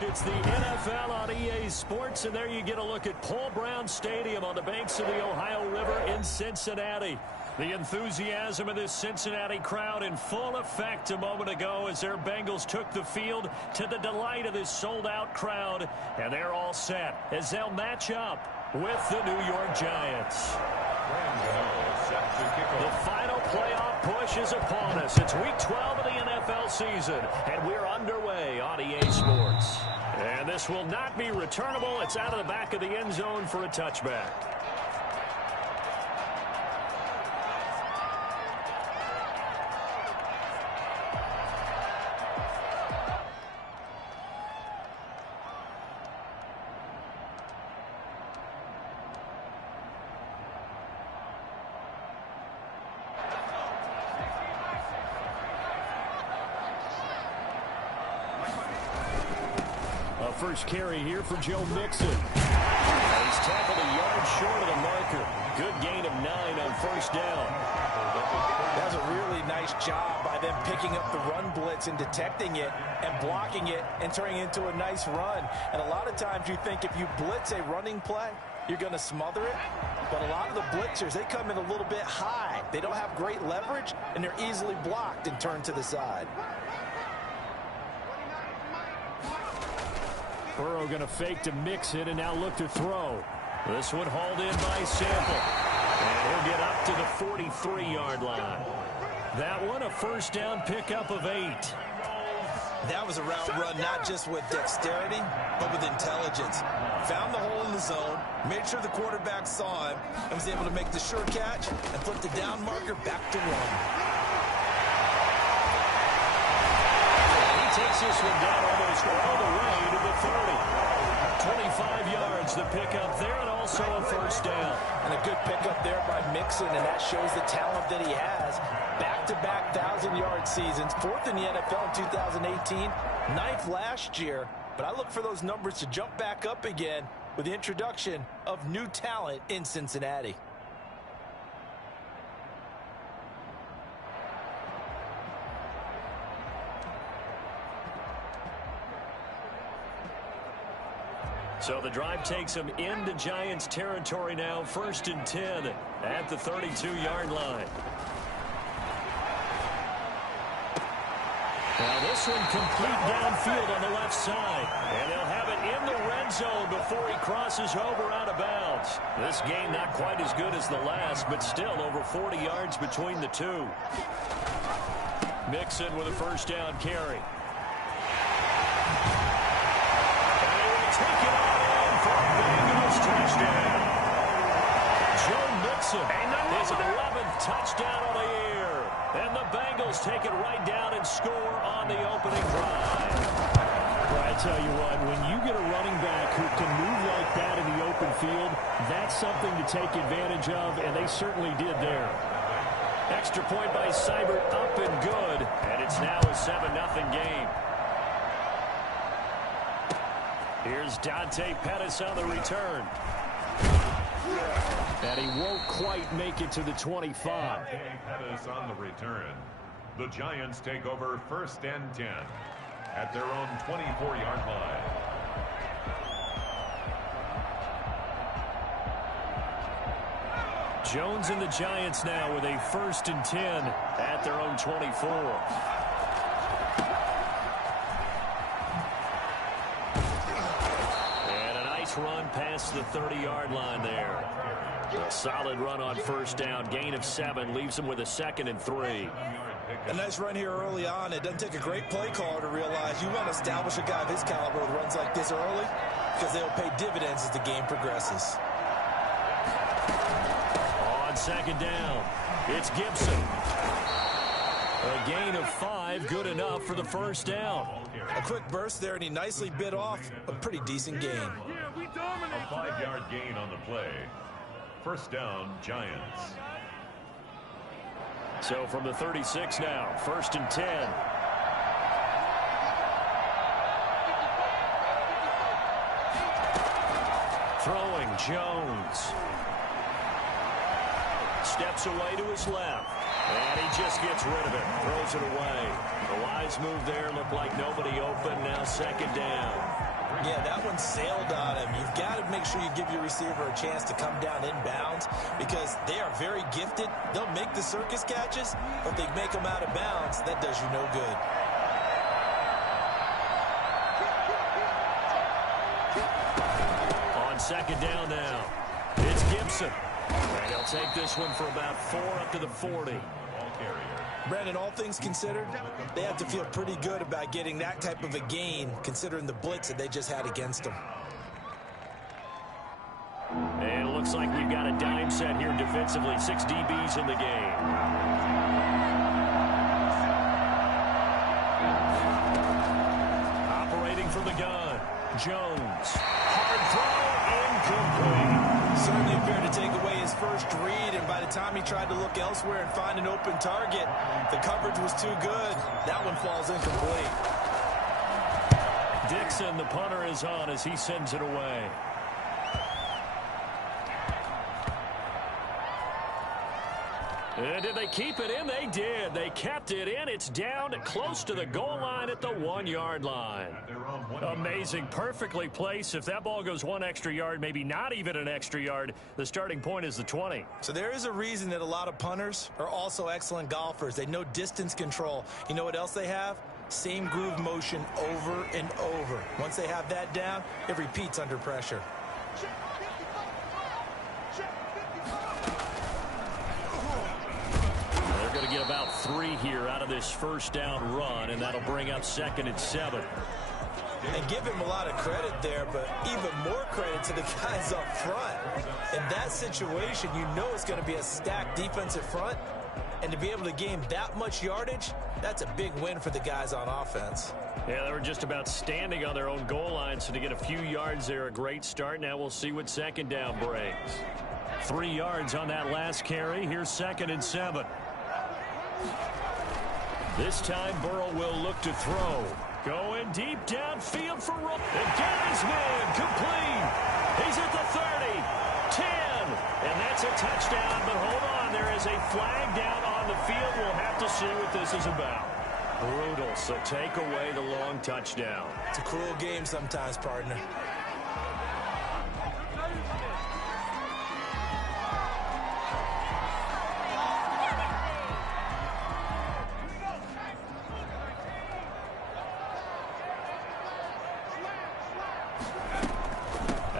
It's the NFL on EA Sports, and there you get a look at Paul Brown Stadium on the banks of the Ohio River in Cincinnati. The enthusiasm of this Cincinnati crowd in full effect a moment ago as their Bengals took the field to the delight of this sold-out crowd. And they're all set as they'll match up with the New York Giants. The final playoff push is upon us. It's Week 12 of the NFL season, and we're underway on EA Sports. And this will not be returnable. It's out of the back of the end zone for a touchback. First carry here for Joe Mixon. He's tackled a yard short of the marker. Good gain of 9 on first down. That was a really nice job by them picking up the run blitz and detecting it and blocking it and turning it into a nice run. And a lot of times you think if you blitz a running play, you're going to smother it. But a lot of the blitzers, they come in a little bit high. They don't have great leverage, and they're easily blocked and turned to the side. Burrow going to fake to Mixon and now look to throw. This one hauled in by Sample. And he'll get up to the 43-yard line. That one a first down pickup of 8. That was a route run not just with dexterity, but with intelligence. Found the hole in the zone, made sure the quarterback saw him, and was able to make the sure catch and flip the down marker back to 1. He takes this one down almost all the way to the 30. 25 yards the pickup there, and also a first down. And a good pickup there by Mixon, and that shows the talent that he has. Back-to-back 1,000-yard seasons, 4th in the NFL in 2018, 9th last year. But I look for those numbers to jump back up again with the introduction of new talent in Cincinnati. So the drive takes them into Giants territory now, 1st and 10 at the 32-yard line. Now this one complete downfield on the left side. And they'll have it in the red zone before he crosses over out of bounds. This game not quite as good as the last, but still over 40 yards between the two. Mixon with a first down carry. Take it on in for a Bengals touchdown. Joe Mixon, his 11th touchdown of the year. And the Bengals take it right down and score on the opening drive. Well, I tell you what, when you get a running back who can move like that in the open field, that's something to take advantage of, and they certainly did there. Extra point by Seibert, up and good. And it's now a 7-0 game. Here's Dante Pettis on the return. And he won't quite make it to the 25. Dante Pettis on the return. The Giants take over 1st and 10 at their own 24-yard line. Jones and the Giants now with a 1st and 10 at their own 24. Run past the 30-yard line there. A solid run on first down. Gain of 7 leaves him with a 2nd and 3. A nice run here early on. It doesn't take a great play caller to realize you want to establish a guy of his caliber with runs like this early because they'll pay dividends as the game progresses. On 2nd down, it's Gibson. A gain of 5, good enough for the first down. A quick burst there, and he nicely bit off a pretty decent gain. A 5-yard gain on the play. First down, Giants. So from the 36 now, 1st and 10. Throwing Jones. Steps away to his left. And he just gets rid of it, throws it away. The wise move there, looked like nobody open, now second down. Yeah, that one sailed on him. You've got to make sure you give your receiver a chance to come down inbounds because they are very gifted. They'll make the circus catches, but they make them out of bounds. That does you no good. On second down now, it's Gibson. And he'll take this one for about 4 up to the 40. Brandon, all things considered, they have to feel pretty good about getting that type of a gain considering the blitz that they just had against them. And it looks like we've got a dime set here defensively. 6 DBs in the game. Operating from the gun, Jones. Hard throw, incomplete. Certainly appeared to take away his first read, and by the time he tried to look elsewhere and find an open target, the coverage was too good. That one falls incomplete. Dixon, the punter, is on as he sends it away. And did they keep it in? They did. They kept it in. It's down close to the goal line at the 1-yard line. Amazing. Perfectly placed. If that ball goes 1 extra yard, maybe not even an extra yard, the starting point is the 20. So there is a reason that a lot of punters are also excellent golfers. They know distance control. You know what else they have? Same groove motion over and over. Once they have that down, it repeats under pressure. They're going to get about 3 here out of this first down run, and that'll bring up 2nd and 7. And give him a lot of credit there, but even more credit to the guys up front. In that situation, you know it's going to be a stacked defensive front, and to be able to gain that much yardage, that's a big win for the guys on offense. Yeah, they were just about standing on their own goal line, so to get a few yards there, a great start. Now we'll see what 2nd down brings. 3 yards on that last carry. Here's 2nd and 7. This time Burrow will look to throw. Going deep downfield for Rowe. And got his man complete. He's at the 30, 10, and that's a touchdown. But hold on, there is a flag down on the field. We'll have to see what this is about. Brutal, so take away the long touchdown. It's a cruel game sometimes, partner.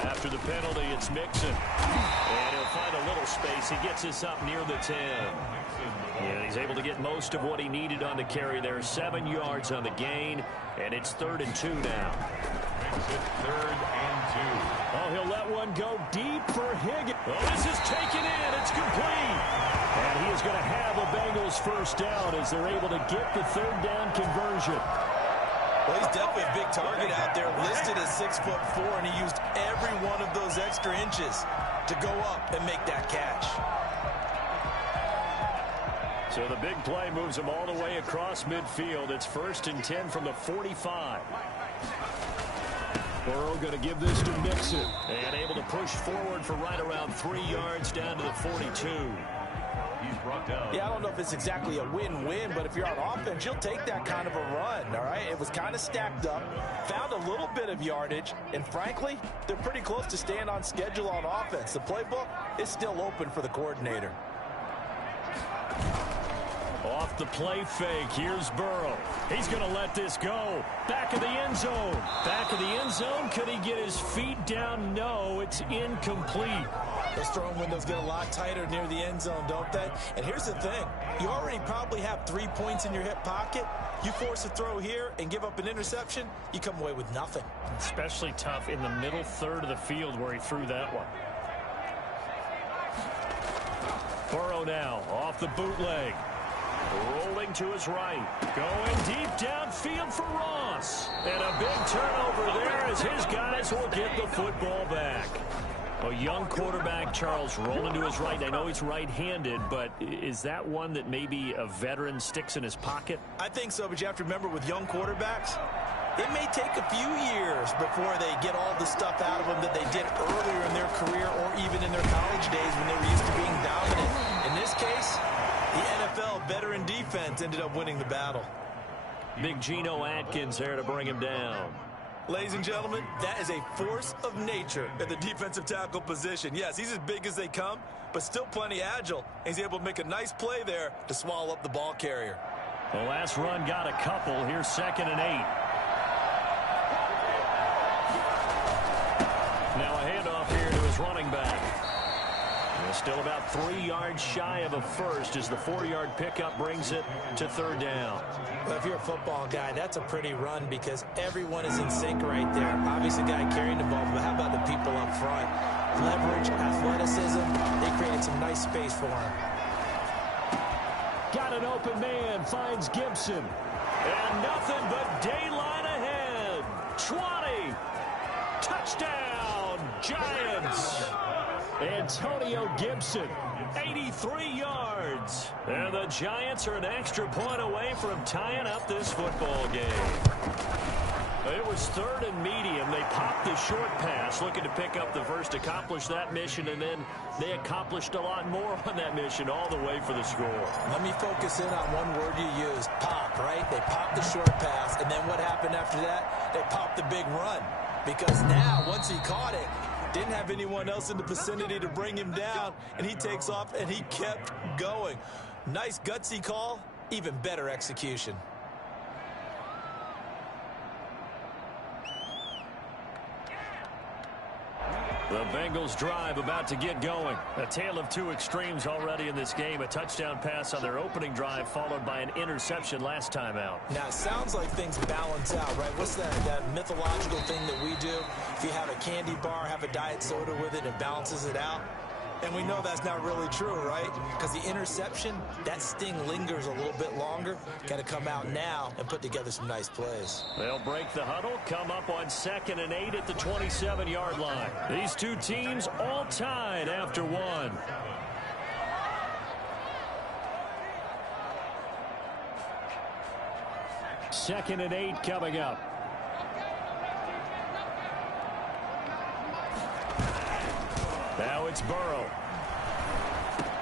After the penalty, it's Mixon. And he'll find a little space. He gets us up near the 10. Yeah, he's able to get most of what he needed on the carry there. 7 yards on the gain, and it's 3rd and 2 now. Makes it 3rd and 2. Oh, he'll let one go deep for Higgins. Oh, this is taken in. It's complete. And he is going to have the Bengals first down as they're able to get the 3rd down conversion. Well, he's definitely a big target out there, listed as 6'4", and he used every one of those extra inches to go up and make that catch. So the big play moves him all the way across midfield. It's 1st and 10 from the 45. Burrow going to give this to Mixon. And able to push forward for right around 3 yards down to the 42. He's brought down. Yeah, I don't know if it's exactly a win-win, but if you're on offense, you'll take that kind of a run, all right? It was kind of stacked up, found a little bit of yardage, and frankly, they're pretty close to staying on schedule on offense. The playbook is still open for the coordinator. Off the play fake, here's Burrow. He's going to let this go. Back of the end zone. Back of the end zone. Could he get his feet down? No, it's incomplete. Those throwing windows get a lot tighter near the end zone, don't they? And here's the thing. You already probably have 3 points in your hip pocket. You force a throw here and give up an interception, you come away with nothing. Especially tough in the middle third of the field where he threw that one. Burrow now off the bootleg. Rolling to his right. Going deep downfield for Ross. And a big turnover there as his guys will get the football back. A young quarterback, Charles, rolling to his right. I know he's right-handed, but is that one that maybe a veteran sticks in his pocket? I think so, but you have to remember with young quarterbacks, it may take a few years before they get all the stuff out of them that they did earlier in their career or even in their college days when they were used to being dominant. In this case, the NFL veteran defense ended up winning the battle. Big Geno Atkins there to bring him down. Ladies and gentlemen, that is a force of nature at the defensive tackle position. Yes, he's as big as they come, but still plenty agile. He's able to make a nice play there to swallow up the ball carrier. The last run got a couple. Here's 2nd and 8. Now a handoff here to his running back. Still about 3 yards shy of a first as the 4-yard pickup brings it to 3rd down. Well, if you're a football guy, that's a pretty run because everyone is in sync right there. Obviously, the guy carrying the ball, but how about the people up front? Leverage, athleticism, they created some nice space for him. Got an open man, finds Gibson. And nothing but daylight ahead. 20. Touchdown, Giants. Antonio Gibson, 83 yards. And the Giants are an extra point away from tying up this football game. It was 3rd and medium. They popped the short pass, looking to pick up the first, accomplish that mission, and then they accomplished a lot more on that mission all the way for the score. Let me focus in on one word you used, pop, right? They popped the short pass, and then what happened after that? They popped the big run. Because now, once he caught it, didn't have anyone else in the vicinity to bring him down, and he takes off, and he kept going. Nice gutsy call, even better execution. The Bengals drive about to get going. A tale of 2 extremes already in this game. A touchdown pass on their opening drive followed by an interception last time out. Now, it sounds like things balance out, right? What's that mythological thing that we do? If you have a candy bar, have a diet soda with it, it balances it out. And we know that's not really true, right? Because the interception, that sting lingers a little bit longer. Got to come out now and put together some nice plays. They'll break the huddle, come up on 2nd and 8 at the 27-yard line. These two teams all tied after 1. Second and 8 coming up. Now it's Burrow.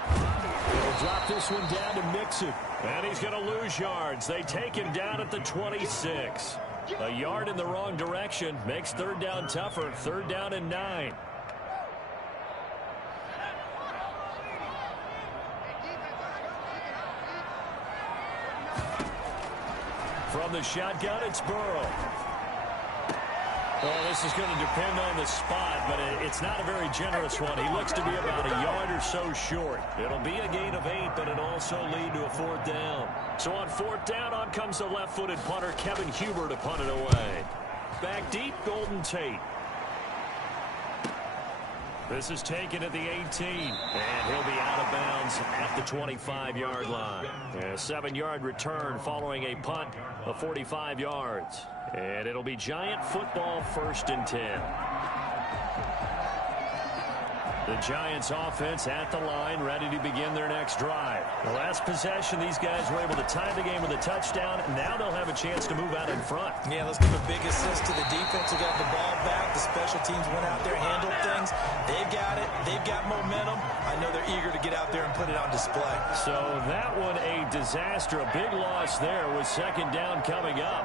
They'll drop this one down to Mixon. And he's going to lose yards. They take him down at the 26. A yard in the wrong direction makes 3rd down tougher. 3rd down and 9. From the shotgun, it's Burrow. Well, this is going to depend on the spot, but it's not a very generous one. He looks to be about a yard or so short. It'll be a gain of 8, but it'll also lead to a 4th down. So on 4th down, on comes the left-footed punter, Kevin Huber, to punt it away. Back deep, Golden Tate. This is taken at the 18, and he'll be out of bounds at the 25-yard line. A 7-yard return following a punt of 45 yards. And it'll be Giant football, 1st and 10. The Giants offense at the line, ready to begin their next drive. The last possession, these guys were able to tie the game with a touchdown. Now they'll have a chance to move out in front. Yeah, let's give a big assist to the defense who got the ball back. The special teams went out there, handled things. They've got it. They've got momentum. I know they're eager to get out there and put it on display. So that one a disaster. A big loss there with 2nd down coming up.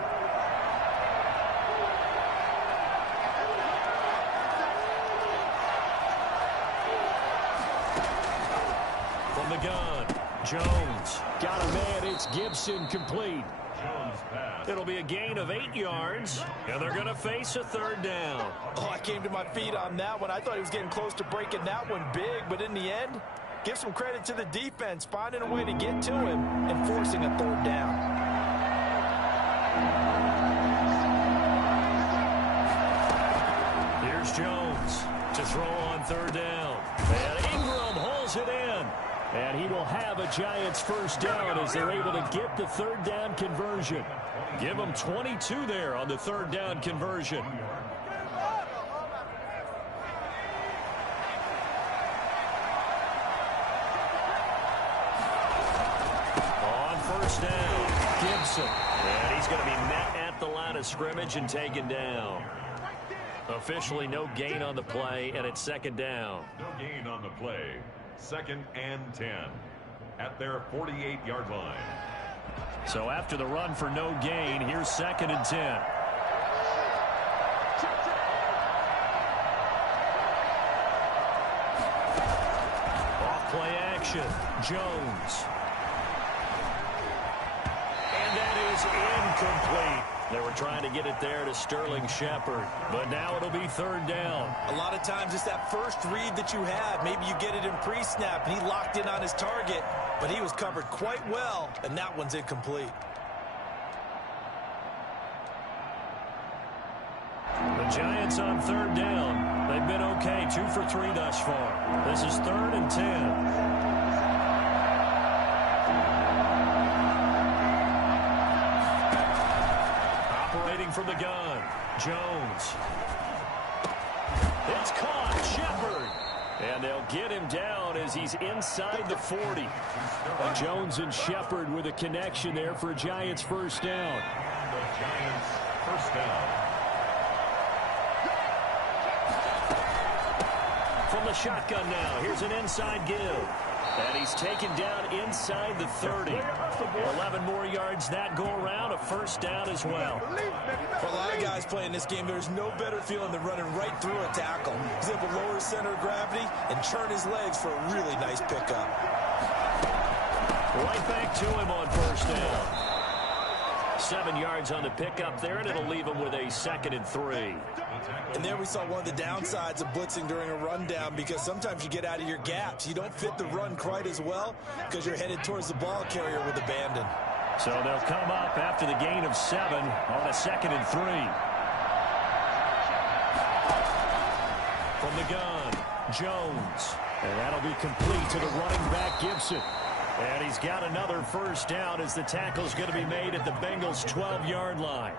From the gun, Jones. Got a man, it's Gibson, complete. It'll be a gain of 8 yards, and they're going to face a 3rd down. Oh, I came to my feet on that one. I thought he was getting close to breaking that one big, but in the end, give some credit to the defense, finding a way to get to him and forcing a 3rd down. Here's Jones to throw on 3rd down. And Ingram holds it in. And he will have a Giants 1st down as they're able to get the 3rd down conversion. Give them 22 there on the 3rd down conversion. On 1st down, Gibson. And he's going to be met at the line of scrimmage and taken down. Officially no gain on the play, and it's 2nd down. No gain on the play. 2nd and 10. at their 48-yard line. So after the run for no gain, here's 2nd and 10. Off-play action. Jones. And that is incomplete. They were trying to get it there to Sterling Shepard, but now it'll be 3rd down. A lot of times it's that first read that you have. Maybe you get it in pre-snap, and he locked in on his target, but he was covered quite well, and that one's incomplete. The Giants on 3rd down. They've been okay, 2 for 3 thus far. This is 3rd and 10. From the gun, Jones. It's caught, Shepard. And they'll get him down as he's inside the 40. And Jones and Shepard with a connection there for a Giants 1st down. The Giants 1st down. From the shotgun now, here's an inside give. And he's taken down inside the 30. 11 more yards that go around, a 1st down as well. For a lot of guys playing this game, there's no better feeling than running right through a tackle. He's able to lower his center of gravity and churn his legs for a really nice pickup. Right back to him on 1st down. 7 yards on the pickup there, and it'll leave him with a 2nd and 3. And there we saw one of the downsides of blitzing during a rundown, because sometimes you get out of your gaps. You don't fit the run quite as well because you're headed towards the ball carrier with abandon. So they'll come up after the gain of 7 on a 2nd and 3. From the gun, Jones. And that'll be complete to the running back, Gibson. And he's got another 1st down as the tackle's going to be made at the Bengals' 12-yard line.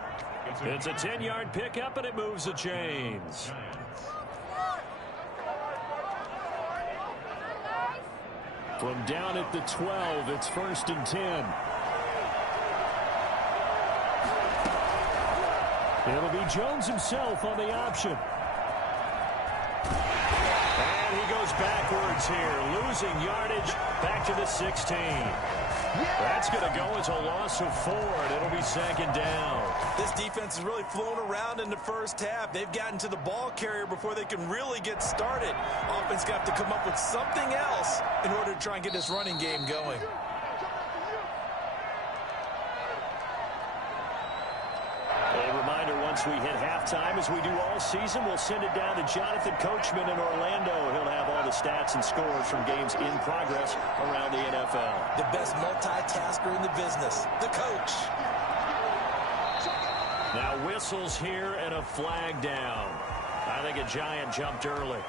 It's a 10-yard pickup, and it moves the chains. From down at the 12, it's 1st and 10. It'll be Jones himself on the option. And he goes backwards here, losing yardage back to the 16. That's going to go as a loss of 4, and it'll be 2nd down. This defense has really flown around in the 1st half. They've gotten to the ball carrier before they can really get started. Offense got to come up with something else in order to try and get this running game going. A reminder, once we hit halftime, as we do all season, we'll send it down to Jonathan Coachman in Orlando. He'll have all the stats and scores from games in progress around the NFL. The best multitasker in the business, the coach. Now whistles here and a flag down. I think a Giant jumped early.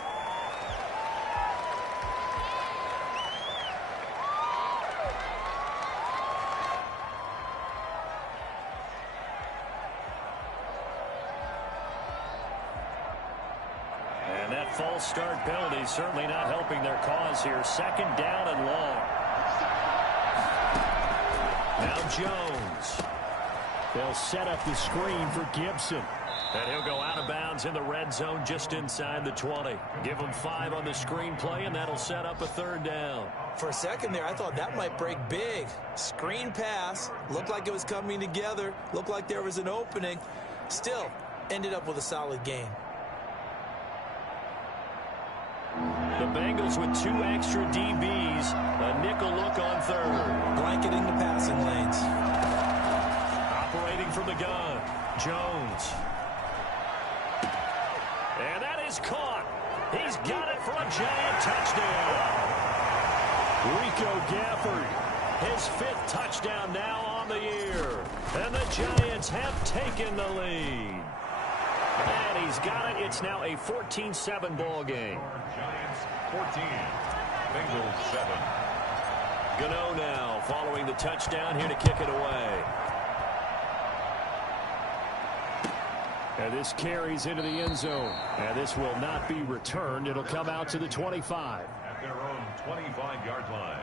And that false start penalty certainly not helping their cause here. 2nd down and long. Now Jones. They'll set up the screen for Gibson. And he'll go out of bounds in the red zone just inside the 20. Give him 5 on the screen play, and that'll set up a 3rd down. For a second there, I thought that might break big. Screen pass. Looked like it was coming together. Looked like there was an opening. Still, ended up with a solid gain. The Bengals with 2 extra DBs. A nickel look on 3rd. Blanketing the passing lanes. Operating from the gun, Jones. And that is caught. He's got it for a Giant touchdown. Rico Gafford, his 5th touchdown now on the year. And the Giants have taken the lead. And he's got it. It's now a 14-7 ball game. Giants 14, Bengals 7. Gano now following the touchdown here to kick it away. And this carries into the end zone. And this will not be returned. It'll come out to the 25. At their own 25-yard line.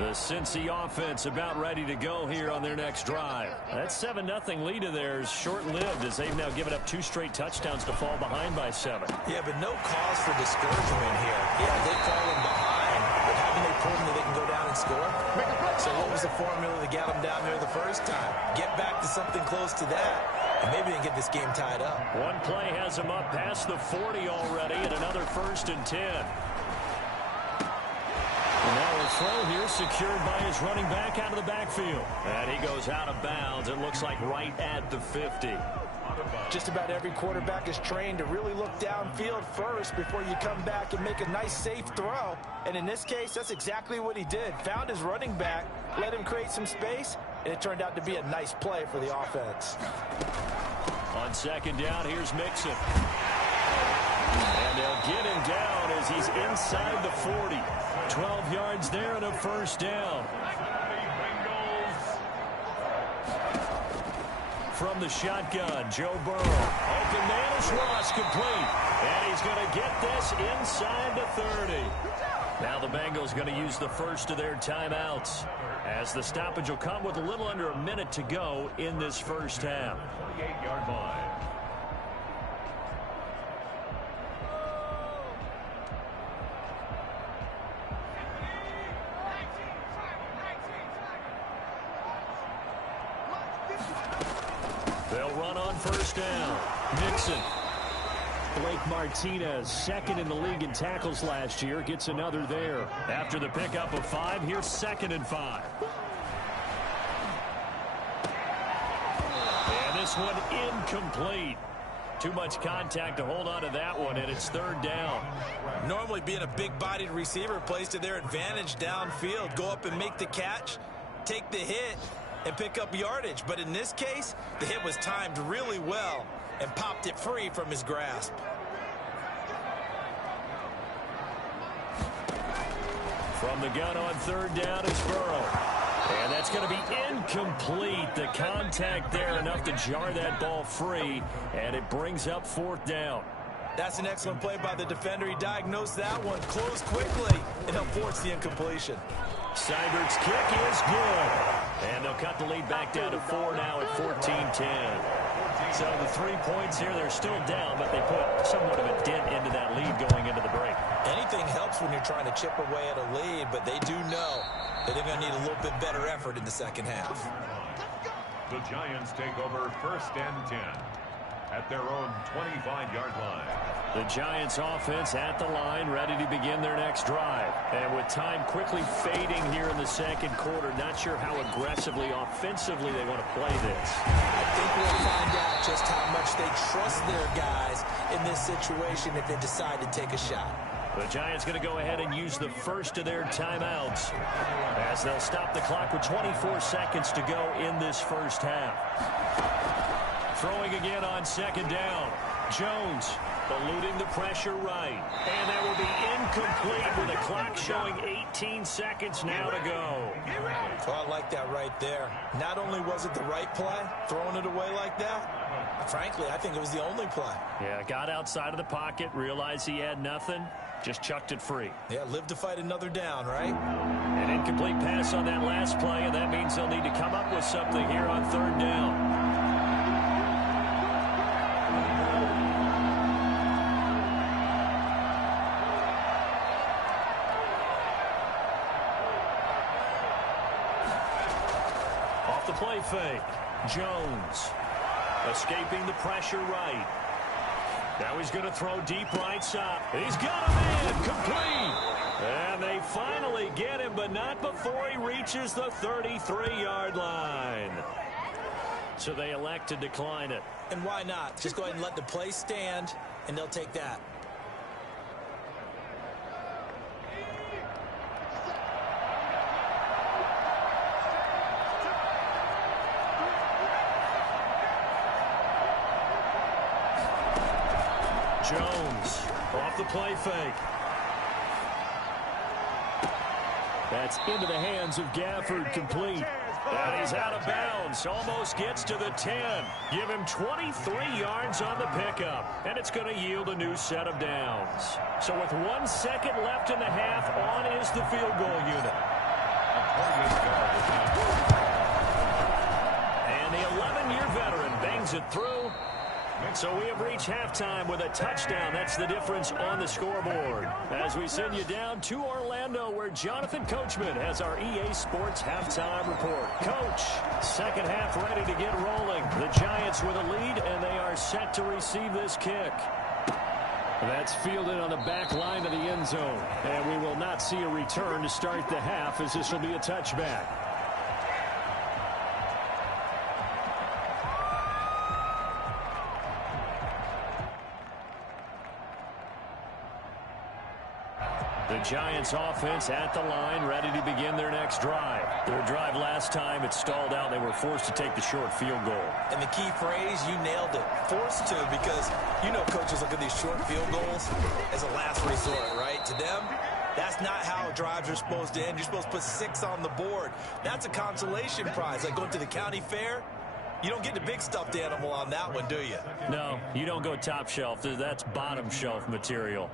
The Cincy offense about ready to go here on their next drive. That 7-0 lead of theirs short-lived as they've now given up 2 straight touchdowns to fall behind by 7. Yeah, but no cause for discouragement here. Yeah, they've fallen behind, but haven't they proven that they can go down and score? So what was the formula that got them down there the first time? Get back to something close to that, and maybe they can get this game tied up. One play has them up past the 40 already, and another 1st and 10. And now a throw here secured by his running back out of the backfield. And he goes out of bounds. It looks like right at the 50. Just about every quarterback is trained to really look downfield first before you come back and make a nice, safe throw. And in this case, that's exactly what he did. Found his running back, let him create some space, and it turned out to be a nice play for the offense. On 2nd down, here's Mixon. And they'll get him down as he's inside the 40. 12 yards there and a 1st down. From the shotgun, Joe Burrow. Open man is Ross, complete. And he's going to get this inside the 30. Now the Bengals going to use the first of their timeouts, as the stoppage will come with a little under a minute to go in this first half. 28-yard line. They'll run on 1st down. Mixon. Blake Martinez, 2nd in the league in tackles last year, gets another there. After the pickup of 5, here's 2nd and 5. And this one incomplete. Too much contact to hold on to that one, and it's 3rd down. Normally being a big-bodied receiver plays to their advantage downfield. Go up and make the catch, take the hit, and pick up yardage. But in this case, the hit was timed really well and popped it free from his grasp. From the gun on 3rd down is Burrow. And that's going to be incomplete. The contact there enough to jar that ball free, and it brings up 4th down. That's an excellent play by the defender. He diagnosed that one, closed quickly, and he'll force the incompletion. Seibert's kick is good. And they'll cut the lead back down to 4 now at 14-10. So the 3 points here, they're still down, but they put somewhat of a dent into that lead going into the break. Anything helps when you're trying to chip away at a lead, but they do know that they're going to need a little bit better effort in the second half. The Giants take over 1st and 10 at their own 25-yard line. The Giants offense at the line, ready to begin their next drive. And with time quickly fading here in the 2nd quarter, not sure how aggressively, offensively they want to play this. I think we'll find out just how much they trust their guys in this situation if they decide to take a shot. The Giants going to go ahead and use the first of their timeouts, as they'll stop the clock with 24 seconds to go in this first half. Throwing again on 2nd down. Jones eluding the pressure right. And that will be incomplete with the clock showing 18 seconds now to go. Well, I like that right there. Not only was it the right play, throwing it away like that, frankly, I think it was the only play. Yeah, got outside of the pocket, realized he had nothing, just chucked it free. Yeah, live to fight another down, right? An incomplete pass on that last play, and that means they'll need to come up with something here on 3rd down. Play fake. Jones escaping the pressure right. Now he's going to throw deep right side. He's got him in. Complete. And they finally get him, but not before he reaches the 33-yard line. So they elect to decline it. And why not? Just go ahead and let the play stand, and they'll take that. Jones off the play fake. That's into the hands of Gafford, complete. And he's out of bounds. Almost gets to the 10. Give him 23 yards on the pickup. And it's going to yield a new set of downs. So with 1 second left in the half, on is the field goal unit. And the 11-year veteran bangs it through. So we have reached halftime with a touchdown. That's the difference on the scoreboard. As we send you down to Orlando, where Jonathan Coachman has our EA Sports halftime report. Coach, second half ready to get rolling. The Giants with a lead, and they are set to receive this kick. That's fielded on the back line of the end zone. And we will not see a return to start the half, as this will be a touchback. The Giants offense at the line, ready to begin their next drive. Their drive last time, it stalled out. They were forced to take the short field goal. And the key phrase, you nailed it. Forced to, because you know coaches look at these short field goals as a last resort, right? To them, that's not how drives are supposed to end. You're supposed to put 6 on the board. That's a consolation prize. Like going to the county fair, you don't get the big stuffed animal on that one, do you? No, you don't go top shelf. That's bottom shelf material.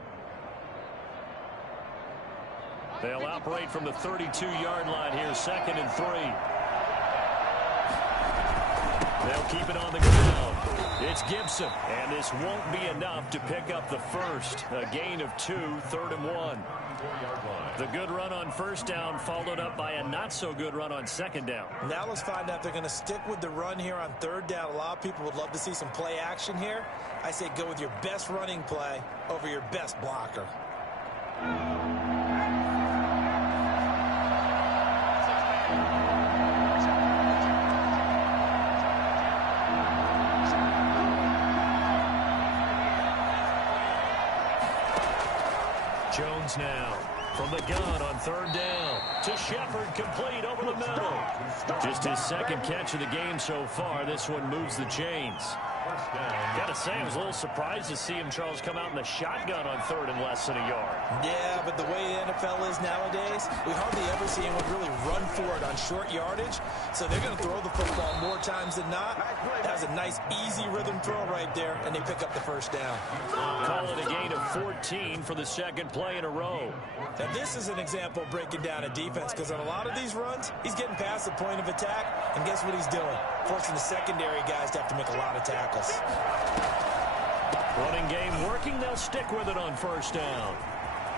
They'll operate from the 32-yard line here, 2nd and 3. They'll keep it on the ground. It's Gibson, and this won't be enough to pick up the first. A gain of 2, 3rd and 1. The good run on first down followed up by a not-so-good run on second down. Now let's find out if they're going to stick with the run here on third down. A lot of people would love to see some play action here. I say go with your best running play over your best blocker. Jones now from the gun on third down to Shepard, complete over the middle. Just his second catch of the game so far. This one moves the chains. Got to say, I was a little surprised to see him, Charles, come out in the shotgun on third and less than a yard. Yeah, but the way the NFL is nowadays, we hardly ever see anyone really run for it on short yardage. So they're going to throw the football more times than not. That was a nice, easy rhythm throw right there, and they pick up the first down. Call it a gain of 14 for the second play in a row. Now, this is an example of breaking down a defense, because on a lot of these runs, he's getting past the point of attack, and guess what he's doing? Forcing the secondary guys to have to make a lot of tackles. Running game working. They'll stick with it on first down.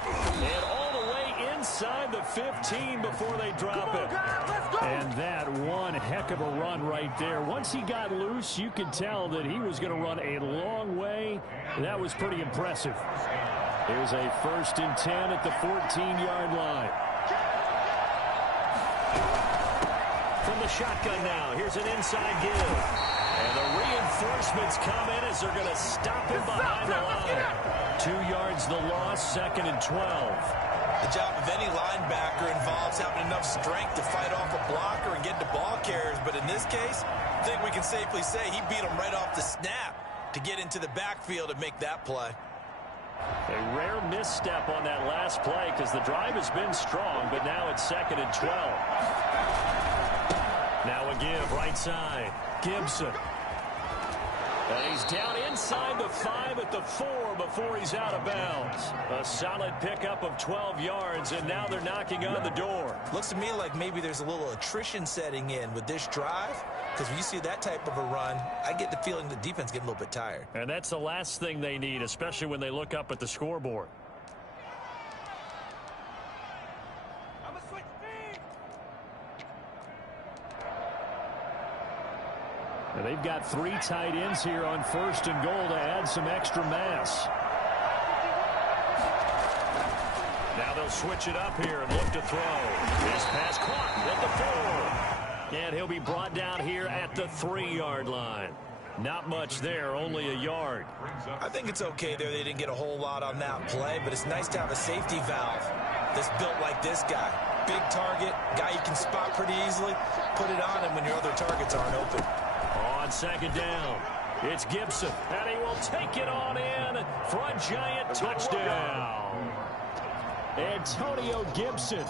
And all the way inside the 15 before they drop it. And that one heck of a run right there. Once he got loose, you could tell that he was going to run a long way. That was pretty impressive. Here's a 1st and 10 at the 14-yard line. From the shotgun now, here's an inside give. And the reinforcements come in as they're going to stop him behind the line. 2 yards the loss, 2nd and 12. The job of any linebacker involves having enough strength to fight off a blocker and get the ball carriers. But in this case, I think we can safely say he beat him right off the snap to get into the backfield and make that play. A rare misstep on that last play, because the drive has been strong, but now it's 2nd and 12. Now a give right side. Gibson. And he's down inside the 5 at the 4 before he's out of bounds. A solid pickup of 12 yards, and now they're knocking on the door. Looks to me like maybe there's a little attrition setting in with this drive, because when you see that type of a run, I get the feeling the defense getting a little bit tired. And that's the last thing they need, especially when they look up at the scoreboard. And they've got 3 tight ends here on 1st and goal to add some extra mass. Now they'll switch it up here and look to throw. This pass caught at the 4. And he'll be brought down here at the 3-yard line. Not much there, only a yard. I think it's okay there. They didn't get a whole lot on that play, but it's nice to have a safety valve that's built like this guy. Big target, guy you can spot pretty easily. Put it on him when your other targets aren't open. On 2nd down, it's Gibson, and he will take it on in for a Giant touchdown. Antonio Gibson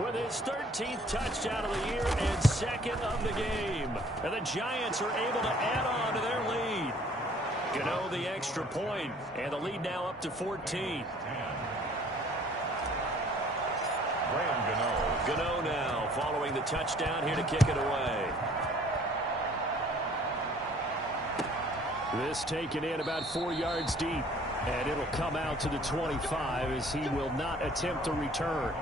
with his 13th touchdown of the year and 2nd of the game. And the Giants are able to add on to their lead. Gano the extra point, and the lead now up to 14. Graham Gano Gano now following the touchdown here to kick it away. This taken in about 4 yards deep. And it'll come out to the 25 as he will not attempt a return.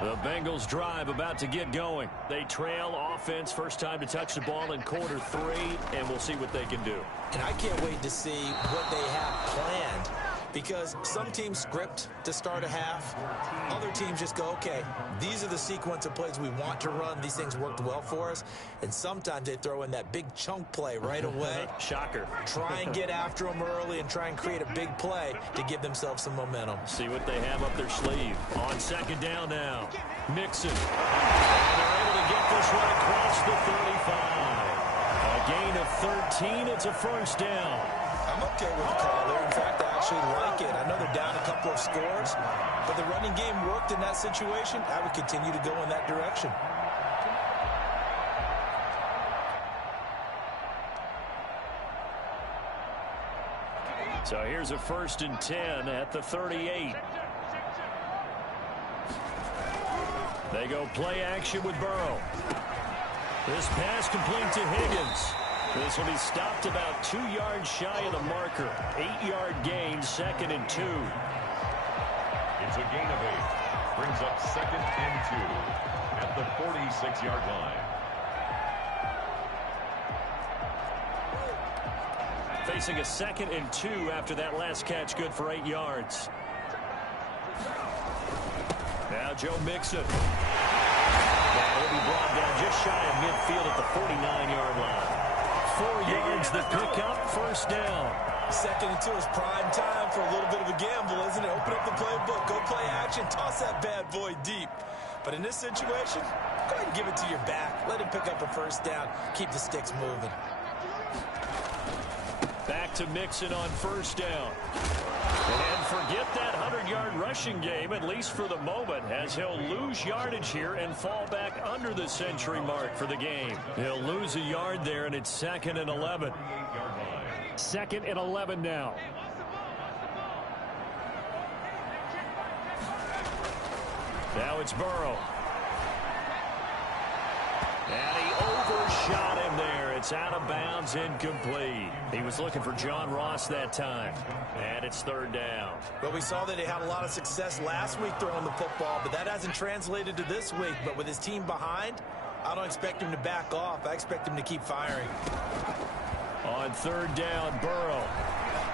The Bengals drive about to get going. They trail offense first time to touch the ball in quarter 3, and we'll see what they can do. And I can't wait to see what they have planned, because some teams script to start a half. Other teams just go, okay, these are the sequence of plays we want to run. These things worked well for us. And sometimes they throw in that big chunk play right away. Shocker. Try and get after them early and try and create a big play to give themselves some momentum. See what they have up their sleeve. On second down now. Mixon. And they're able to get this one across the 35. A gain of 13. It's a first down. I'm okay with the call there. In fact, I actually like it. I know they're down a couple of scores, but the running game worked in that situation. I would continue to go in that direction. So here's a 1st and 10 at the 38. They go play action with Burrow. This pass complete to Higgins. This will be stopped about 2 yards shy of the marker. 8-yard gain, 2nd and 2. It's a gain of 8. Brings up 2nd and 2 at the 46-yard line. Facing a 2nd and 2 after that last catch, good for 8 yards. Now Joe Mixon. Now he'll be brought down just shy of midfield at the 49-yard line. 4 yards the pickup, first down. 2nd and 2 is prime time for a little bit of a gamble, isn't it? Open up the playbook, go play action, toss that bad boy deep. But in this situation, go ahead and give it to your back. Let him pick up a first down. Keep the sticks moving. Back to Mixon on first down. And forget that 100-yard rushing game, at least for the moment, as he'll lose yardage here and fall back under the century mark for the game. He'll lose a yard there, and it's 2nd and 11. 2nd and 11 now. Now it's Burrow. And he overshot him there. It's out of bounds, incomplete. He was looking for John Ross that time. And it's 3rd down. Well, we saw that he had a lot of success last week throwing the football, but that hasn't translated to this week. But with his team behind, I don't expect him to back off. I expect him to keep firing. On 3rd down, Burrow.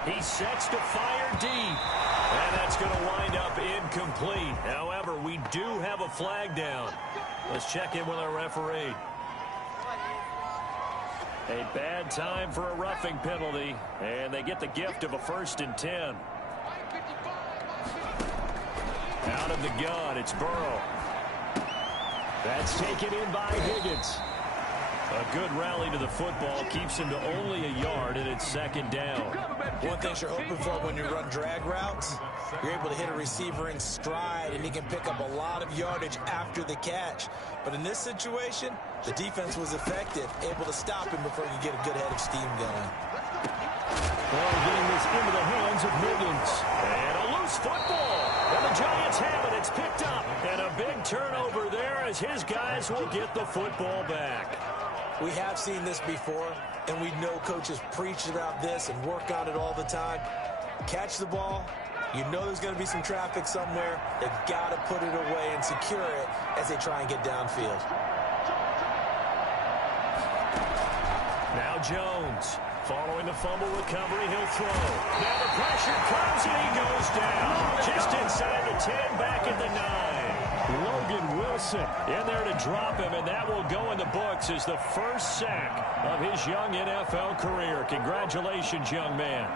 He sets to fire deep. And that's going to wind up incomplete. However, we do have a flag down. Let's check in with our referee. A bad time for a roughing penalty, and they get the gift of a 1st and 10. Out of the gun, it's Burrow. That's taken in by Higgins. A good rally to the football keeps him to only a yard, and it's 2nd down. One thing you're hoping for when you run drag routes, you're able to hit a receiver in stride, and he can pick up a lot of yardage after the catch. But in this situation, the defense was effective, able to stop him before he could get a good head of steam going. Well, getting this into the hands of Higgins. And a loose football. And the Giants have it. It's picked up. And a big turnover there as his guys will get the football back. We have seen this before, and we know coaches preach about this and work on it all the time. Catch the ball. You know there's going to be some traffic somewhere. They've got to put it away and secure it as they try and get downfield. Now Jones. Following the fumble recovery, he'll throw. Now the pressure comes, and he goes down. Just inside the 10, back at the 9. Logan Wilson in there to drop him, and that will go in the books as the first sack of his young NFL career. Congratulations, young man.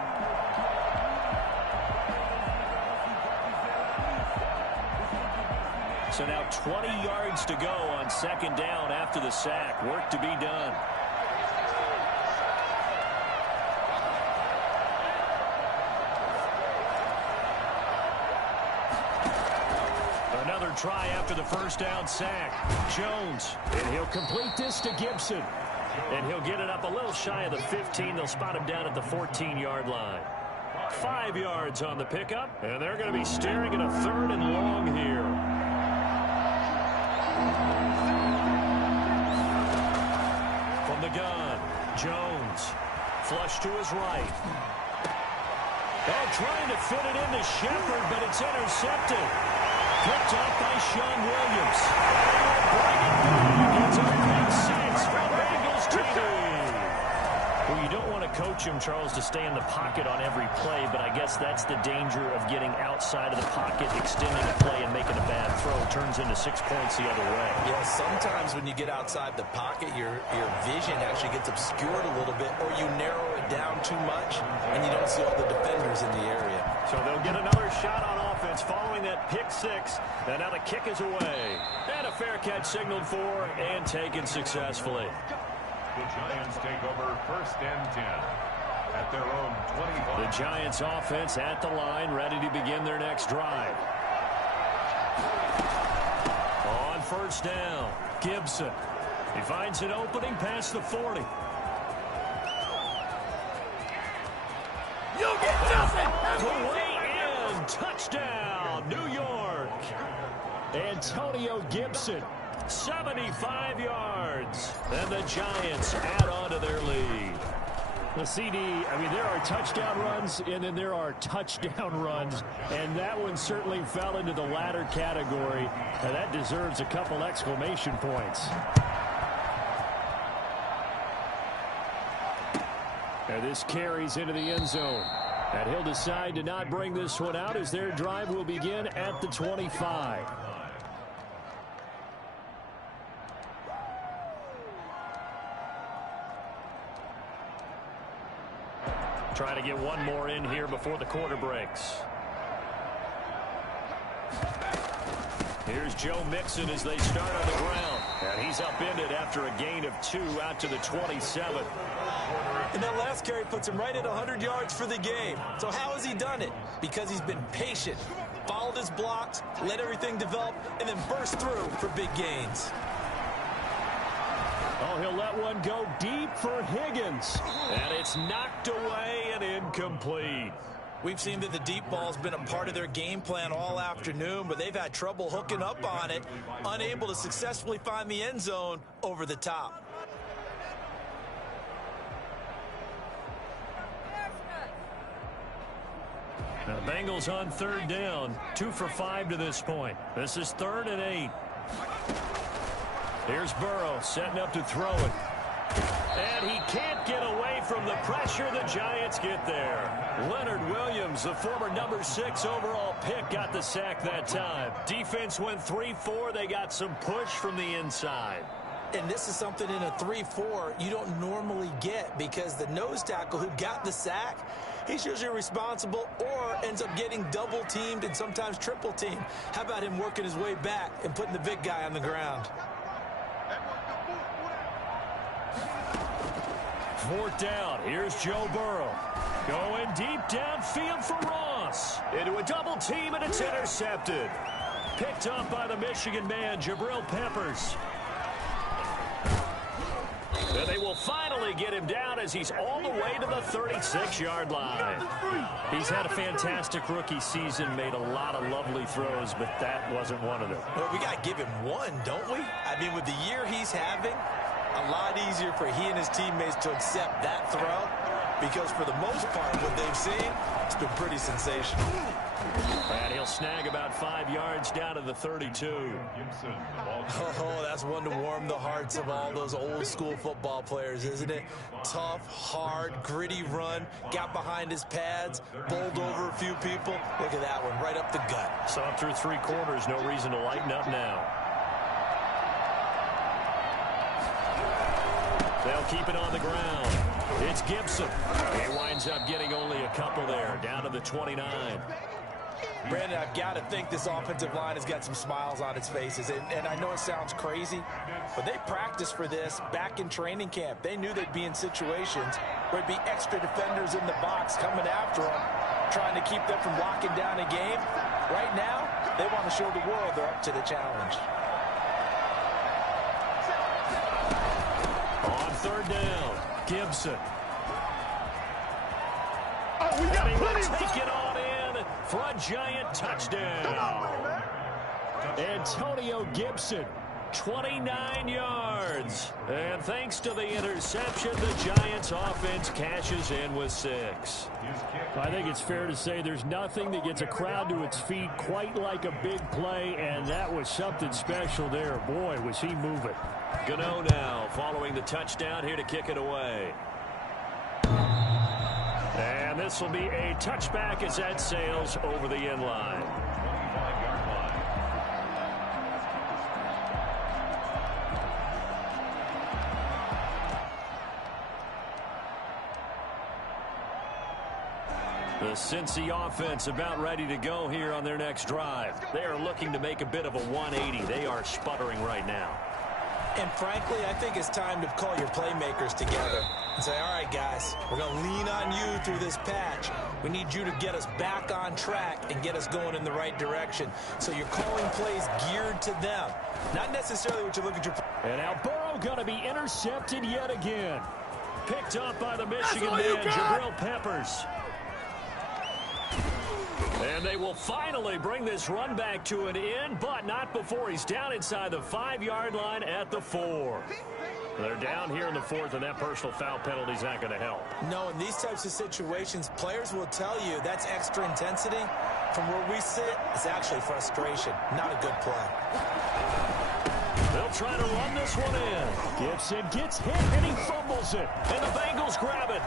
So now 20 yards to go on 2nd down after the sack. Work to be done. Another try after the first down sack. Jones. And he'll complete this to Gibson. And he'll get it up a little shy of the 15. They'll spot him down at the 14-yard line. 5 yards on the pickup, and they're going to be staring at a 3rd and long here. From the gun, Jones. Flush to his right. Oh, trying to fit it into Shepard, but it's intercepted. Picked up by Sean Williams. It's a pick 6 from Bengals TV. Well, you don't want to coach him, Charles, to stay in the pocket on every play, but I guess that's the danger of getting outside of the pocket, extending a play, and making a bad throw. It turns into 6 points the other way. Yeah, sometimes when you get outside the pocket, your vision actually gets obscured a little bit, or you narrow it down too much, and you don't see all the defenders in the area. So they'll get another shot on offense following that pick 6, and now the kick is away. And a fair catch signaled for and taken successfully. The Giants take over 1st and 10 at their own 25. The Giants offense at the line, ready to begin their next drive. On 1st down, Gibson. He finds an opening past the 40. You'll get nothing. The way in, touchdown, New York. Antonio Gibson. 75 yards. And the Giants add on to their lead. The CD, I mean, there are touchdown runs, and then there are touchdown runs, and that one certainly fell into the latter category, and that deserves a couple exclamation points. And this carries into the end zone. And he'll decide to not bring this one out as their drive will begin at the 25. Trying to get one more in here before the quarter breaks. Here's Joe Mixon as they start on the ground. And he's upended after a gain of 2 out to the 27. And that last carry puts him right at 100 yards for the game. So how has he done it? Because he's been patient, followed his blocks, let everything develop, and then burst through for big gains. Oh, he'll let one go deep for Higgins. And it's knocked away and incomplete. We've seen that the deep ball's been a part of their game plan all afternoon, but they've had trouble hooking up on it, unable to successfully find the end zone over the top. Now the Bengals on 3rd down, 2 for 5 to this point. This is 3rd and 8. Here's Burrow setting up to throw it. And he can't get away from the pressure. The Giants get there. Leonard Williams, the former number 6 overall pick, got the sack that time. Defense went 3-4. They got some push from the inside. And this is something in a 3-4 you don't normally get, because the nose tackle who got the sack, he's usually responsible or ends up getting double teamed and sometimes triple teamed. How about him working his way back and putting the big guy on the ground? 4th down. Here's Joe Burrow. Going deep downfield for Ross. Into a double team, and it's intercepted. Picked up by the Michigan man, Jabril Peppers. And they will finally get him down as he's all the way to the 36-yard line. He's had a fantastic rookie season, made a lot of lovely throws, but that wasn't one of them. Well, we got to give him one, don't we? I mean, with the year he's having, a lot easier for he and his teammates to accept that throw, because for the most part, what they've seen, it's been pretty sensational. And he'll snag about 5 yards down to the 32. Oh, that's one to warm the hearts of all those old school football players, isn't it? Tough, hard, gritty run, got behind his pads, bowled over a few people. Look at that one, right up the gut. So up through 3 quarters, no reason to lighten up now. They'll keep it on the ground. It's Gibson. He winds up getting only a couple there, down to the 29. Brandon, I've got to think this offensive line has got some smiles on its faces. And I know it sounds crazy, but they practiced for this back in training camp. They knew they'd be in situations where there'd be extra defenders in the box coming after them, trying to keep them from locking down a game. Right now, they want to show the world they're up to the challenge. On third down, Gibson. Oh, we got plenty of Take it on in for a giant touchdown. Antonio Gibson, 29 yards. And thanks to the interception, the Giants offense cashes in with 6. I think it's fair to say there's nothing that gets a crowd to its feet quite like a big play, and that was something special there. Boy, was he moving. Gano now following the touchdown here to kick it away. And this will be a touchback as that sails over the end line. 25-yard line. The Cincy offense about ready to go here on their next drive. They are looking to make a bit of a 180. They are sputtering right now. And frankly, I think it's time to call your playmakers together and say, all right, guys, we're going to lean on you through this patch. We need you to get us back on track and get us going in the right direction. So you're calling plays geared to them, not necessarily what you look at your... And now Burrow going to be intercepted yet again. Picked up by the Michigan man, Jabril Peppers. And they will finally bring this run back to an end, but not before he's down inside the 5-yard line at the 4. They're down here in the 4th, and that personal foul penalty is not going to help. No, in these types of situations, players will tell you that's extra intensity. From where we sit, it's actually frustration, not a good play. They'll try to run this one in. Gibson gets hit, and he fumbles it. And the Bengals grab it.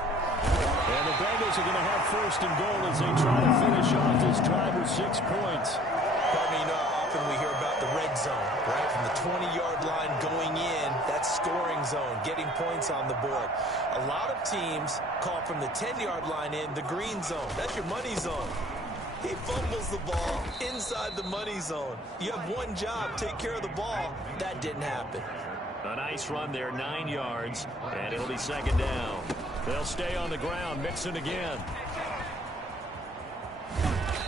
And the Bengals are going to have first and goal as they try to finish off this drive with 6 points. Pardon me, you know how often we hear about the red zone, right? From the 20-yard line going in, that's scoring zone, getting points on the board. A lot of teams call from the 10-yard line in the green zone. That's your money zone. He fumbles the ball inside the money zone. You have one job, take care of the ball. That didn't happen. A nice run there, 9 yards, and it'll be second down. They'll stay on the ground, Mixon again.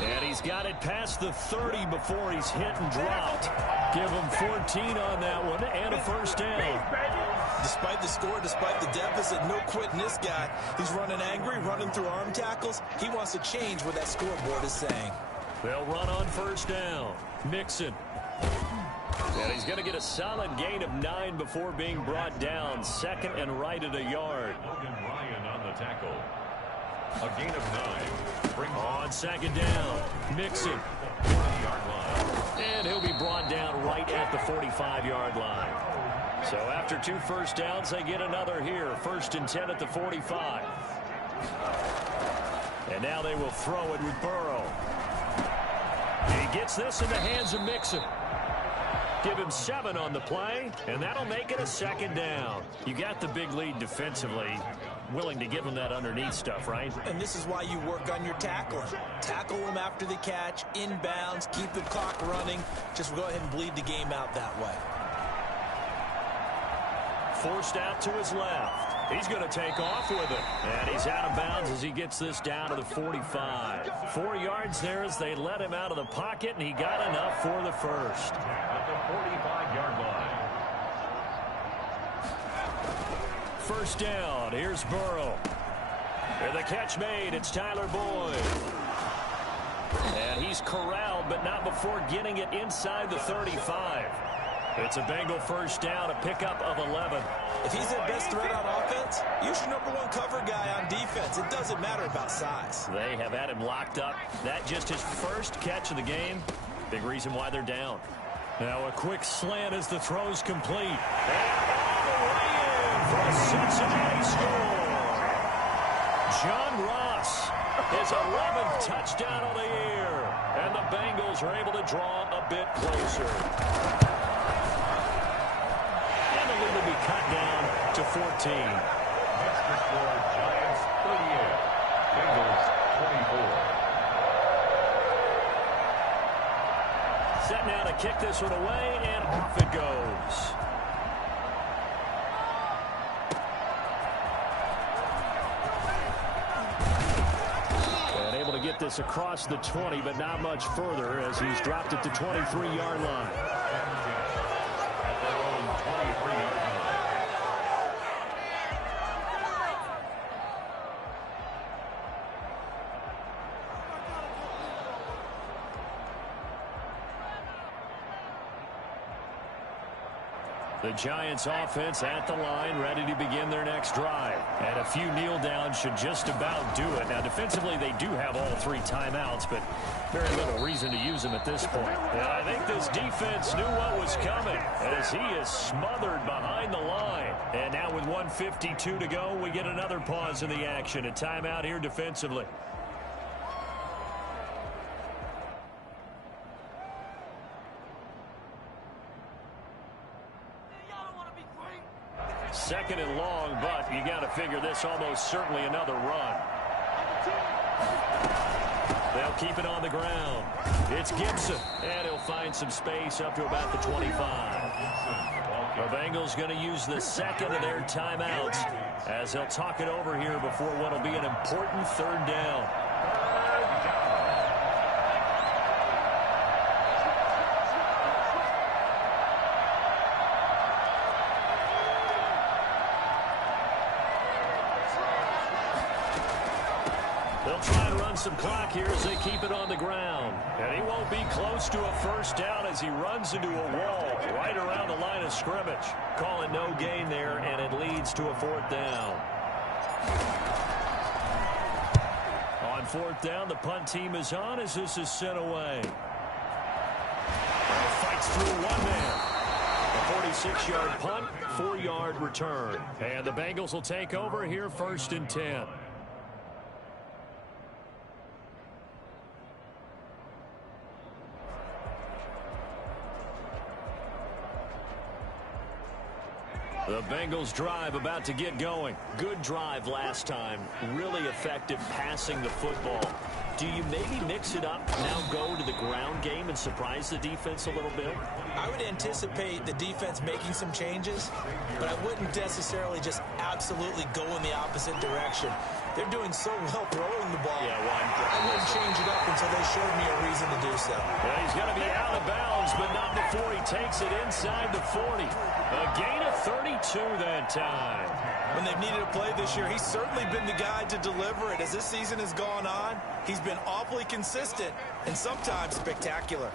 And he's got it past the 30 before he's hit and dropped. Give him 14 on that one and a first down. Despite the score, despite the deficit, no quitting this guy. He's running angry, running through arm tackles. He wants to change what that scoreboard is saying. They'll run on first down. Mixon. And he's going to get a solid gain of 9 before being brought down. Second and right at a yard. Logan Ryan on the tackle. A gain of 9. Brings On second down, Mixon. 40-yard line. And he'll be brought down right at the 45-yard line. So after 2 first downs, they get another here. First and 10 at the 45. And now they will throw it with Burrow. He gets this in the hands of Mixon. Give him 7 on the play, and that'll make it a second down. You got the big lead defensively. Willing to give him that underneath stuff, right? And this is why you work on your tackling. Tackle him after the catch, inbounds, keep the clock running. Just go ahead and bleed the game out that way. Forced out to his left. He's going to take off with it. And he's out of bounds as he gets this down to the 45. 4 yards there as they let him out of the pocket, and he got enough for the first. At the 45-yard line. First down. Here's Burrow. And the catch made. It's Tyler Boyd. And he's corralled, but not before getting it inside the 35. It's a Bengal first down, a pickup of 11. If he's their best threat on offense, use your #1 cover guy on defense. It doesn't matter about size. They have had him locked up. That just his first catch of the game. Big reason why they're down. Now a quick slant as the throw's complete. And all the way in for a Cincinnati score. John Ross, his 11th touchdown of the year. And the Bengals are able to draw a bit closer. Will be cut down to 14. That's the score. Giants 38, Bengals 24. kick this one away, and off it goes. And able to get this across the 20, but not much further as he's dropped it to 23-yard line. The Giants offense at the line, ready to begin their next drive. And a few kneel downs should just about do it. Now, defensively, they do have all 3 timeouts, but very little reason to use them at this point. And I think this defense knew what was coming as he is smothered behind the line. And now with 1:52 to go, we get another pause in the action. A timeout here defensively. Second and long, but you got to figure this almost certainly another run. They'll keep it on the ground. It's Gibson, and he'll find some space up to about the 25. The Bengals going to use the second of their timeouts as they'll talk it over here before what will be an important 3rd down. Some clock here as they keep it on the ground. And he won't be close to a 1st down as he runs into a wall right around the line of scrimmage. Calling no gain there, and it leads to a 4th down. On 4th down, the punt team is on as this is sent away. Fights through one man. A 46-yard punt, 4-yard return. And the Bengals will take over here 1st and 10. The Bengals drive about to get going. Good drive last time. Really effective passing the football. Do you maybe mix it up, now go to the ground game and surprise the defense a little bit? I would anticipate the defense making some changes, but I wouldn't necessarily just absolutely go in the opposite direction. They're doing so well throwing the ball. Yeah, I wouldn't change it up until they showed me a reason to do so. Yeah, he's going to be out of bounds, but not before he takes it inside the 40. A gain of 32 that time. When they've needed a play this year, he's certainly been the guy to deliver it. As this season has gone on, he's been awfully consistent and sometimes spectacular.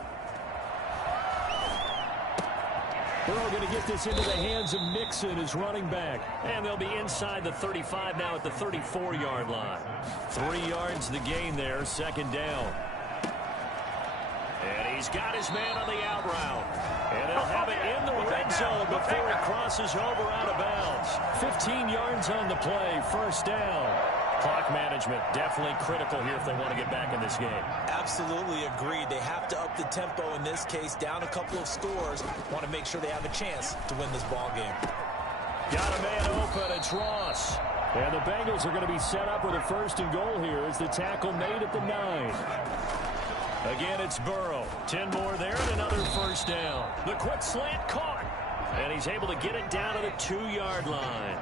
Burrow going to get this into the hands of Mixon as running back. And they'll be inside the 35 now at the 34-yard line. 3 yards the gain there, 2nd down. And he's got his man on the out route. And they'll have it in the red zone before he crosses over out of bounds. 15 yards on the play, 1st down. Clock management definitely critical here if they want to get back in this game. Absolutely agreed. They have to up the tempo in this case, down a couple of scores. Want to make sure they have a chance to win this ball game. Got a man open, it's Ross. And the Bengals are going to be set up with a 1st and goal here as the tackle made at the 9. Again, it's Burrow. 10 more there and another 1st down. The quick slant caught. And he's able to get it down to the 2-yard line.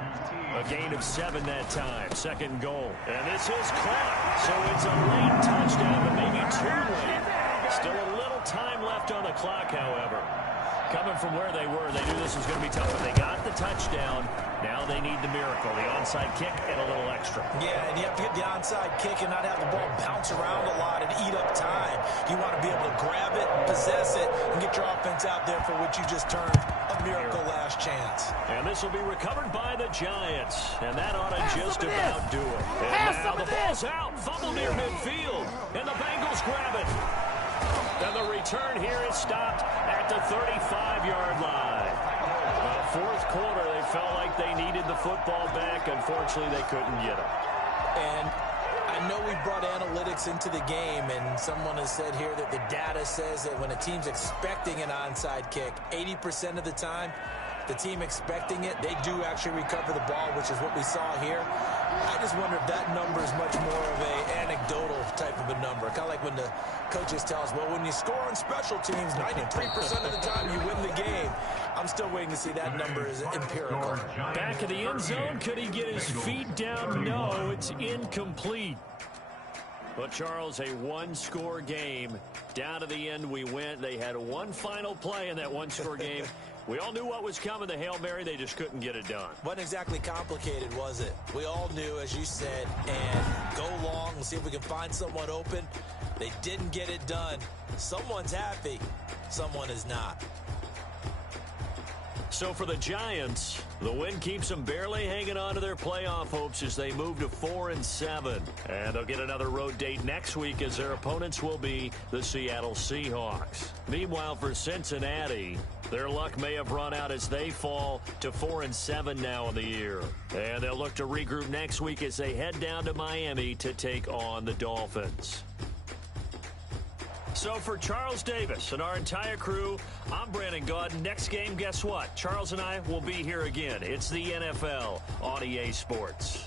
A gain of 7 that time. 2nd goal. And this is caught. So it's a late touchdown, but maybe too late. Still a little time left on the clock, however. Coming from where they were, they knew this was going to be tough, but they got the touchdown. Now they need the miracle, the onside kick and a little extra. Yeah, and you have to get the onside kick and not have the ball bounce around a lot and eat up time. You want to be able to grab it, possess it, and get your offense out there for what you just termed a miracle last chance. And this will be recovered by the Giants, and that ought to just about do it. And now the ball's out, fumble near midfield, and the Bengals grab it. And the return here is stopped at the 35-yard line. Fourth quarter, they felt like they needed the football back. Unfortunately, they couldn't get it. And I know we brought analytics into the game, and someone has said here that the data says that when a team's expecting an onside kick, 80% of the time, the team expecting it, they do actually recover the ball, which is what we saw here. I just wonder if that number is much more of an anecdotal type of a number. Kind of like when the coaches tell us, well, when you score on special teams, 93% of the time you win the game. I'm still waiting to see that number is empirical. Back in the end zone, could he get his feet down? No, it's incomplete. But, Charles, a one-score game. Down to the end we went. They had one final play in that one-score game. We all knew what was coming, the Hail Mary. They just couldn't get it done. Wasn't exactly complicated, was it? We all knew, as you said, and go long and see if we can find someone open. They didn't get it done. Someone's happy. Someone is not. So for the Giants, the win keeps them barely hanging on to their playoff hopes as they move to 4-7. And they'll get another road date next week as their opponents will be the Seattle Seahawks. Meanwhile, for Cincinnati, their luck may have run out as they fall to 4-7 now in the year. And they'll look to regroup next week as they head down to Miami to take on the Dolphins. So for Charles Davis and our entire crew, I'm Brandon Gaudin. Next game, guess what? Charles and I will be here again. It's the NFL on EA Sports.